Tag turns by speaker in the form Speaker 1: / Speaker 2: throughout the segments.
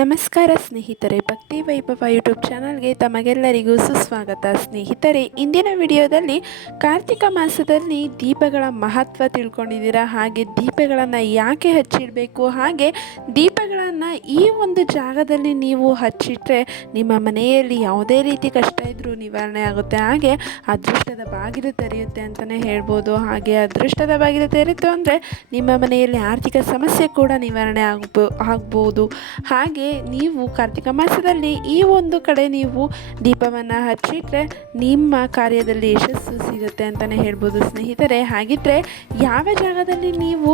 Speaker 1: ನಮಸ್ಕಾರ ಸ್ನೇಹಿತರೆ, ಭಕ್ತಿ ವೈಭವ ಯೂಟ್ಯೂಬ್ ಚಾನಲ್ಗೆ ತಮಗೆಲ್ಲರಿಗೂ ಸುಸ್ವಾಗತ. ಸ್ನೇಹಿತರೆ, ಇಂದಿನ ವಿಡಿಯೋದಲ್ಲಿ ಕಾರ್ತಿಕ ಮಾಸದಲ್ಲಿ ದೀಪಗಳ ಮಹತ್ವ ತಿಳ್ಕೊಂಡಿದ್ದೀರಾ? ಹಾಗೆ ದೀಪಗಳನ್ನು ಯಾಕೆ ಹಚ್ಚಿಡಬೇಕು? ಹಾಗೆ ದೀಪಗಳನ್ನು ಈ ಒಂದು ಜಾಗದಲ್ಲಿ ನೀವು ಹಚ್ಚಿಟ್ರೆ ನಿಮ್ಮ ಮನೆಯಲ್ಲಿ ಯಾವುದೇ ರೀತಿ ಕಷ್ಟ ಇದ್ದರೂ ನಿವಾರಣೆ ಆಗುತ್ತೆ. ಹಾಗೆ ಅದೃಷ್ಟದ ಬಾಗಿಲು ತೆರೆಯುತ್ತೆ ಅಂತಲೇ ಹೇಳ್ಬೋದು. ಹಾಗೆ ಅದೃಷ್ಟದ ಬಾಗಿಲು ತೆರೆಯಿತು ಅಂದರೆ ನಿಮ್ಮ ಮನೆಯಲ್ಲಿ ಆರ್ಥಿಕ ಸಮಸ್ಯೆ ಕೂಡ ನಿವಾರಣೆ ಆಗ್ಬೋ ಆಗ್ಬೋದು. ಹಾಗೆ ನೀವು ಕಾರ್ತಿಕ ಮಾಸದಲ್ಲಿ ಈ ಒಂದು ಕಡೆ ನೀವು ದೀಪವನ್ನು ಹಚ್ಚಿಟ್ರೆ ನಿಮ್ಮ ಕಾರ್ಯದಲ್ಲಿ ಯಶಸ್ಸು ಸಿಗುತ್ತೆ ಅಂತಲೇ ಹೇಳ್ಬೋದು ಸ್ನೇಹಿತರೆ. ಹಾಗಿದ್ದರೆ ಯಾವ ಜಾಗದಲ್ಲಿ ನೀವು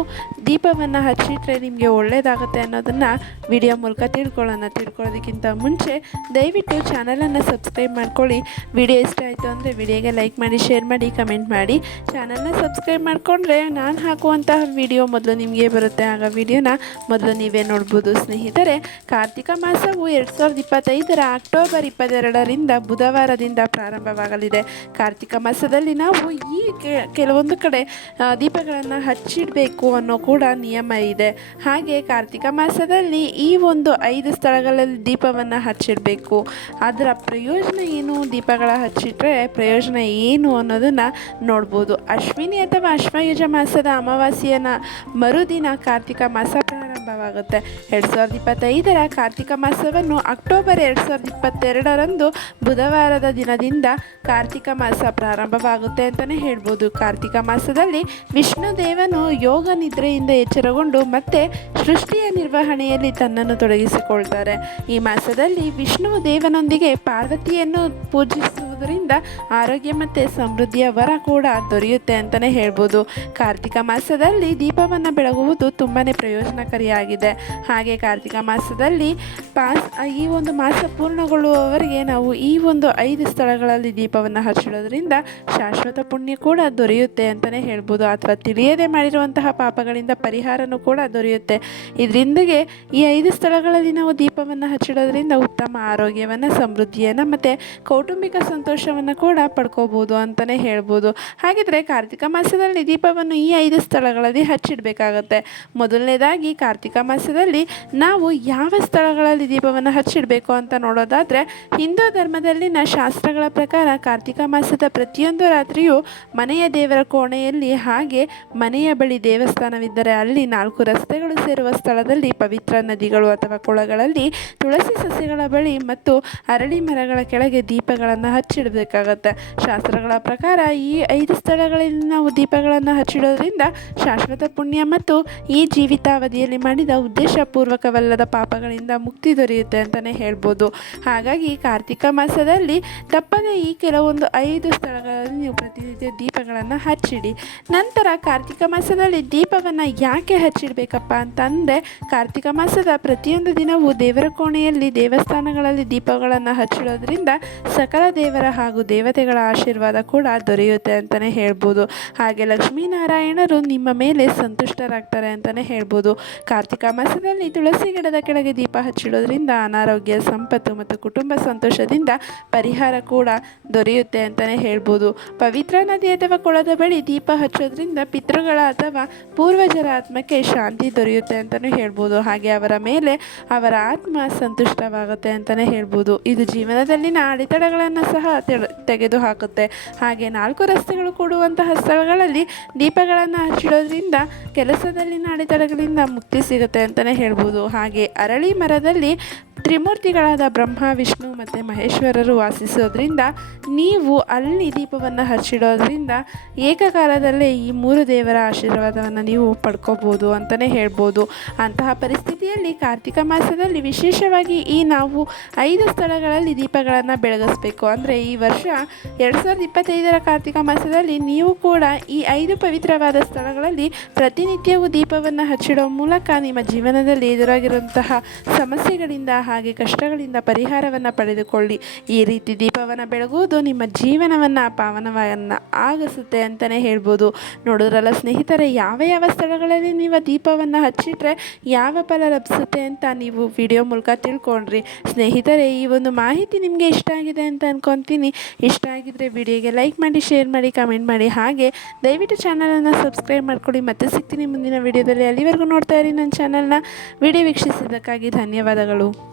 Speaker 1: ದೀಪವನ್ನು ಹಚ್ಚಿಟ್ರೆ ನಿಮಗೆ ಒಳ್ಳೆಯದಾಗುತ್ತೆ ಅನ್ನೋದನ್ನು ವಿಡಿಯೋ ಮೂಲಕ ತಿಳ್ಕೊಳ್ಳೋಣ. ತಿಳ್ಕೊಳ್ಳೋದಕ್ಕಿಂತ ಮುಂಚೆ ದಯವಿಟ್ಟು ಚಾನಲನ್ನು ಸಬ್ಸ್ಕ್ರೈಬ್ ಮಾಡ್ಕೊಳ್ಳಿ. ವಿಡಿಯೋ ಇಷ್ಟ ಆಯಿತು ಅಂದರೆ ವಿಡಿಯೋಗೆ ಲೈಕ್ ಮಾಡಿ, ಶೇರ್ ಮಾಡಿ, ಕಮೆಂಟ್ ಮಾಡಿ. ಚಾನಲ್ನ ಸಬ್ಸ್ಕ್ರೈಬ್ ಮಾಡಿಕೊಂಡ್ರೆ ನಾನು ಹಾಕುವಂತಹ ವಿಡಿಯೋ ಮೊದಲು ನಿಮಗೆ ಬರುತ್ತೆ. ಆಗ ವಿಡಿಯೋನ ಮೊದಲು ನೀವೇ ನೋಡ್ಬೋದು ಸ್ನೇಹಿತರೆ. ಕಾರ್ತಿಕ ಮಾಸವು ಎರಡು ಸಾವಿರದ ಇಪ್ಪತ್ತೈದರ ಅಕ್ಟೋಬರ್ ಇಪ್ಪತ್ತೆರಡರಿಂದ ಬುಧವಾರದಿಂದ ಪ್ರಾರಂಭವಾಗಲಿದೆ. ಕಾರ್ತಿಕ ಮಾಸದಲ್ಲಿ ನಾವು ಈ ಕೆಲವೊಂದು ಕಡೆ ದೀಪಗಳನ್ನು ಹಚ್ಚಿಡಬೇಕು ಅನ್ನೋ ಕೂಡ ನಿಯಮ ಇದೆ. ಹಾಗೆ ಕಾರ್ತಿಕ ಮಾಸದಲ್ಲಿ ಈ ಒಂದು ಐದು ಸ್ಥಳಗಳಲ್ಲಿ ದೀಪವನ್ನು ಹಚ್ಚಿಡಬೇಕು. ಅದರ ಪ್ರಯೋಜನ ಏನು? ದೀಪಗಳ ಹಚ್ಚಿಟ್ರೆ ಪ್ರಯೋಜನ ಏನು ಅನ್ನೋದನ್ನು ನೋಡ್ಬೋದು. ಅಶ್ವಿನಿ ಅಥವಾ ಅಶ್ವಯುಜ ಮಾಸದ ಅಮಾವಾಸ್ಯನ ಮರುದಿನ ಕಾರ್ತಿಕ ಮಾಸ ಪ್ರಾರಂಭವಾಗುತ್ತೆ ಎರಡು ಸಾವಿರದ ಇಪ್ಪತ್ತೈದರ ಕಾರ್ತಿಕ ಮಾಸವನ್ನು ಅಕ್ಟೋಬರ್ ಎರಡು ಸಾವಿರದ ಇಪ್ಪತ್ತೆರಡರಂದು ಬುಧವಾರದ ದಿನದಿಂದ ಕಾರ್ತಿಕ ಮಾಸ ಪ್ರಾರಂಭವಾಗುತ್ತೆ ಅಂತಲೇ ಹೇಳ್ಬೋದು. ಕಾರ್ತಿಕ ಮಾಸದಲ್ಲಿ ವಿಷ್ಣು ದೇವನು ಯೋಗ ನಿದ್ರೆಯಿಂದ ಎಚ್ಚರಗೊಂಡು ಮತ್ತೆ ಸೃಷ್ಟಿಯ ನಿರ್ವಹಣೆಯಲ್ಲಿ ತನ್ನನ್ನು ತೊಡಗಿಸಿಕೊಳ್ತಾರೆ. ಈ ಮಾಸದಲ್ಲಿ ವಿಷ್ಣು ದೇವನೊಂದಿಗೆ ಪಾರ್ವತಿಯನ್ನು ಪೂಜಿಸುವುದರಿಂದ ಆರೋಗ್ಯ ಮತ್ತು ಸಮೃದ್ಧಿಯ ವರ ಕೂಡ ದೊರೆಯುತ್ತೆ ಅಂತಲೇ ಹೇಳ್ಬೋದು. ಕಾರ್ತಿಕ ಮಾಸದಲ್ಲಿ ದೀಪವನ್ನು ಬೆಳಗುವುದು ತುಂಬಾ ಪ್ರಯೋಜನಕಾರಿಯಾಗಿದೆ. ಹಾಗೆ ಕಾರ್ತಿಕ ಮಾಸದಲ್ಲಿ ಪಾಸ್, ಈ ಒಂದು ಮಾಸ ಪೂರ್ಣಗೊಳ್ಳುವವರಿಗೆ ನಾವು ಈ ಒಂದು ಐದು ಸ್ಥಳಗಳಲ್ಲಿ ದೀಪವನ್ನು ಹಚ್ಚಿಡೋದ್ರಿಂದ ಶಾಶ್ವತ ಪುಣ್ಯ ಕೂಡ ದೊರೆಯುತ್ತೆ ಅಂತಲೇ ಹೇಳ್ಬೋದು. ಅಥವಾ ತಿಳಿಯದೆ ಮಾಡಿರುವಂತಹ ಪಾಪಗಳಿಂದ ಪರಿಹಾರನೂ ಕೂಡ ದೊರೆಯುತ್ತೆ. ಇದರಿಂದಗೆ ಈ ಐದು ಸ್ಥಳಗಳಲ್ಲಿ ನಾವು ದೀಪವನ್ನು ಹಚ್ಚಿಡೋದ್ರಿಂದ ಉತ್ತಮ ಆರೋಗ್ಯವನ್ನು, ಸಮೃದ್ಧಿಯನ್ನು ಮತ್ತು ಕೌಟುಂಬಿಕ ಸಂತೋಷವನ್ನು ಕೂಡ ಪಡ್ಕೋಬೋದು ಅಂತಲೇ ಹೇಳ್ಬೋದು. ಹಾಗಿದ್ರೆ ಕಾರ್ತಿಕ ಮಾಸದಲ್ಲಿ ದೀಪವನ್ನು ಈ ಐದು ಸ್ಥಳಗಳಲ್ಲಿ ಹಚ್ಚಿಡಬೇಕಾಗತ್ತೆ. ಮೊದಲನೇದಾಗಿ ಕಾರ್ತಿಕ ಮಾಸದಲ್ಲಿ ನಾವು ಯಾವ ಸ್ಥಳಗಳಲ್ಲಿ ದೀಪವನ್ನು ಹಚ್ಚಿಡಬೇಕು ಅಂತ ನೋಡೋದಾದರೆ, ಹಿಂದೂ ಧರ್ಮದಲ್ಲಿನ ಶಾಸ್ತ್ರಗಳ ಪ್ರಕಾರ ಕಾರ್ತಿಕ ಮಾಸದ ಪ್ರತಿಯೊಂದು ರಾತ್ರಿಯೂ ಮನೆಯ ದೇವರ ಕೋಣೆಯಲ್ಲಿ ಹಾಗೆ ಮನೆಯ ಬಳಿ ದೇವಸ್ಥಾನವಿದ್ದರೆ ಅಲ್ಲಿ ನಾಲ್ಕು ರಸ್ತೆಗಳು ಸೇರುವ ಸ್ಥಳದಲ್ಲಿ ಪವಿತ್ರ ನದಿಗಳು ಅಥವಾ ಕೊಳಗಳಲ್ಲಿ ತುಳಸಿ ಸಸ್ಯಗಳ ಬಳಿ ಮತ್ತು ಅರಳಿ ಮರಗಳ ಕೆಳಗೆ ದೀಪಗಳನ್ನು ಹಚ್ಚಿಡಬೇಕಾಗತ್ತೆ. ಶಾಸ್ತ್ರಗಳ ಪ್ರಕಾರ ಈ ಐದು ಸ್ಥಳಗಳಲ್ಲಿ ನಾವು ದೀಪಗಳನ್ನು ಹಚ್ಚಿಡೋದ್ರಿಂದ ಶಾಶ್ವತ ಪುಣ್ಯ ಮತ್ತು ಈ ಜೀವಿತಾವಧಿಯಲ್ಲಿ ಮಾಡಿದ ಉದ್ದೇಶಪೂರ್ವಕವಲ್ಲದ ಪಾಪಗಳಿಂದ ಮುಕ್ತಿ ದೊರೆಯುತ್ತೆ ಅಂತಲೇ ಹೇಳ್ಬೋದು. ಹಾಗಾಗಿ ಕಾರ್ತಿಕ ಮಾಸದಲ್ಲಿ ತಪ್ಪದೆ ಈ ಕೆಲವೊಂದು ಐದು ಸ್ಥಳಗಳಲ್ಲಿ ನೀವು ಪ್ರತಿನಿತ್ಯ ದೀಪಗಳನ್ನು ಹಚ್ಚಿಡಿ. ನಂತರ ಕಾರ್ತಿಕ ಮಾಸದಲ್ಲಿ ದೀಪವನ್ನು ಯಾಕೆ ಹಚ್ಚಿಡಬೇಕಪ್ಪ ಅಂತಂದರೆ ಕಾರ್ತಿಕ ಮಾಸದ ಪ್ರತಿಯೊಂದು ದಿನವೂ ದೇವರ ಕೋಣೆಯಲ್ಲಿ ದೇವಸ್ಥಾನಗಳಲ್ಲಿ ದೀಪಗಳನ್ನು ಹಚ್ಚಿಡೋದ್ರಿಂದ ಸಕಲ ದೇವರ ಹಾಗೂ ದೇವತೆಗಳ ಆಶೀರ್ವಾದ ಕೂಡ ದೊರೆಯುತ್ತೆ ಅಂತಲೇ ಹೇಳ್ಬೋದು. ಹಾಗೆ ಲಕ್ಷ್ಮೀನಾರಾಯಣರು ನಿಮ್ಮ ಮೇಲೆ ಸಂತುಷ್ಟರಾಗ್ತಾರೆ ಅಂತಲೇ ಹೇಳ್ಬೋದು. ಕಾರ್ತಿಕ ಮಾಸದಲ್ಲಿ ತುಳಸಿ ಗಿಡದ ಕೆಳಗೆ ದೀಪ ಹಚ್ಚಿಡೋದ್ರಿಂದ ಅನಾರೋಗ್ಯ, ಸಂಪತ್ತು ಮತ್ತು ಕುಟುಂಬ ಸಂತೋಷದಿಂದ ಪರಿಹಾರ ಕೂಡ ದೊರೆಯುತ್ತೆ ಅಂತಲೇ ಹೇಳ್ಬೋದು. ಪವಿತ್ರ ನದಿ ಅಥವಾ ಕೊಳದ ಬಳಿ ದೀಪ ಹಚ್ಚೋದ್ರಿಂದ ಪಿತೃಗಳ ಅಥವಾ ಪೂರ್ವಜರ ಆತ್ಮಕ್ಕೆ ಶಾಂತಿ ದೊರೆಯುತ್ತೆ ಅಂತಲೂ ಹೇಳ್ಬೋದು. ಹಾಗೆ ಅವರ ಮೇಲೆ ಅವರ ಆತ್ಮ ಸಂತುಷ್ಟವಾಗುತ್ತೆ ಅಂತಲೇ ಹೇಳ್ಬೋದು. ಇದು ಜೀವನದಲ್ಲಿನ ಅಡೆತಡೆಗಳನ್ನು ಸಹ ತೆಗೆದುಹಾಕುತ್ತೆ. ಹಾಗೆ ನಾಲ್ಕು ರಸ್ತೆಗಳು ಕೂಡುವಂತಹ ಸ್ಥಳಗಳಲ್ಲಿ ದೀಪಗಳನ್ನು ಹಚ್ಚಿಡೋದ್ರಿಂದ ಕೆಲಸದಲ್ಲಿನ ಅಡೆತಡೆಗಳಿಂದ ಮುಕ್ತಿ ಸಿಗುತ್ತೆ ಅಂತಲೇ ಹೇಳ್ಬೋದು. ಹಾಗೆ ಅರಳಿ ಮರದಲ್ಲಿ ತ್ರಿಮೂರ್ತಿಗಳಾದ ಬ್ರಹ್ಮ, ವಿಷ್ಣು ಮತ್ತು ಮಹೇಶ್ವರರು ವಾಸಿಸೋದ್ರಿಂದ ನೀವು ಅಲ್ಲಿ ದೀಪವನ್ನು ಹಚ್ಚಿಡೋದ್ರಿಂದ ಏಕಕಾಲದಲ್ಲೇ ಈ ಮೂರು ದೇವರ ಆಶೀರ್ವಾದವನ್ನು ನೀವು ಪಡ್ಕೋಬೋದು ಅಂತಲೇ ಹೇಳ್ಬೋದು. ಅಂತಹ ಪರಿಸ್ಥಿತಿಯಲ್ಲಿ ಕಾರ್ತಿಕ ಮಾಸದಲ್ಲಿ ವಿಶೇಷವಾಗಿ ಈ ನಾವು ಐದು ಸ್ಥಳಗಳಲ್ಲಿ ದೀಪಗಳನ್ನು ಬೆಳಗಿಸ್ಬೇಕು. ಅಂದರೆ ಈ ವರ್ಷ ಎರಡು ಸಾವಿರದ ಇಪ್ಪತ್ತೈದರ ಕಾರ್ತಿಕ ಮಾಸದಲ್ಲಿ ನೀವು ಕೂಡ ಈ ಐದು ಪವಿತ್ರವಾದ ಸ್ಥಳಗಳಲ್ಲಿ ಪ್ರತಿನಿತ್ಯವೂ ದೀಪವನ್ನು ಹಚ್ಚಿಡೋ ಮೂಲಕ ನಿಮ್ಮ ಜೀವನದಲ್ಲಿ ಎದುರಾಗಿರುವಂತಹ ಸಮಸ್ಯೆಗಳಿಂದ ಹಾಗೆ ಕಷ್ಟಗಳಿಂದ ಪರಿಹಾರವನ್ನು ಪಡೆದುಕೊಳ್ಳಿ. ಈ ರೀತಿ ದೀಪವನ್ನು ಬೆಳಗುವುದು ನಿಮ್ಮ ಜೀವನವನ್ನು ಪಾವನವನ್ನು ಆಗಿಸುತ್ತೆ ಅಂತಲೇ ಹೇಳ್ಬೋದು. ನೋಡಿದ್ರಲ್ಲ ಸ್ನೇಹಿತರೆ, ಯಾವ ಯಾವ ಸ್ಥಳಗಳಲ್ಲಿ ನೀವು ದೀಪವನ್ನು ಹಚ್ಚಿಟ್ರೆ ಯಾವ ಫಲ ಲಭಿಸುತ್ತೆ ಅಂತ ನೀವು ವಿಡಿಯೋ ಮೂಲಕ ತಿಳ್ಕೊಂಡ್ರಿ. ಸ್ನೇಹಿತರೆ, ಈ ಒಂದು ಮಾಹಿತಿ ನಿಮಗೆ ಇಷ್ಟ ಆಗಿದೆ ಅಂತ ಅನ್ಕೊತೀನಿ. ಇಷ್ಟ ಆಗಿದ್ದರೆ ವಿಡಿಯೋಗೆ ಲೈಕ್ ಮಾಡಿ, ಶೇರ್ ಮಾಡಿ, ಕಮೆಂಟ್ ಮಾಡಿ. ಹಾಗೆ ದಯವಿಟ್ಟು ಚಾನಲನ್ನು ಸಬ್ಸ್ಕ್ರೈಬ್ ಮಾಡ್ಕೊಳ್ಳಿ ಮತ್ತೆ ಸಿಗ್ತೀನಿ ಮುಂದಿನ ವಿಡಿಯೋದಲ್ಲಿ. ಅಲ್ಲಿವರೆಗೂ ನೋಡ್ತಾ ಇರಿ ನನ್ನ ಚಾನಲ್ನ. ವಿಡಿಯೋ ವೀಕ್ಷಿಸಿದ್ದಕ್ಕಾಗಿ ಧನ್ಯವಾದಗಳು.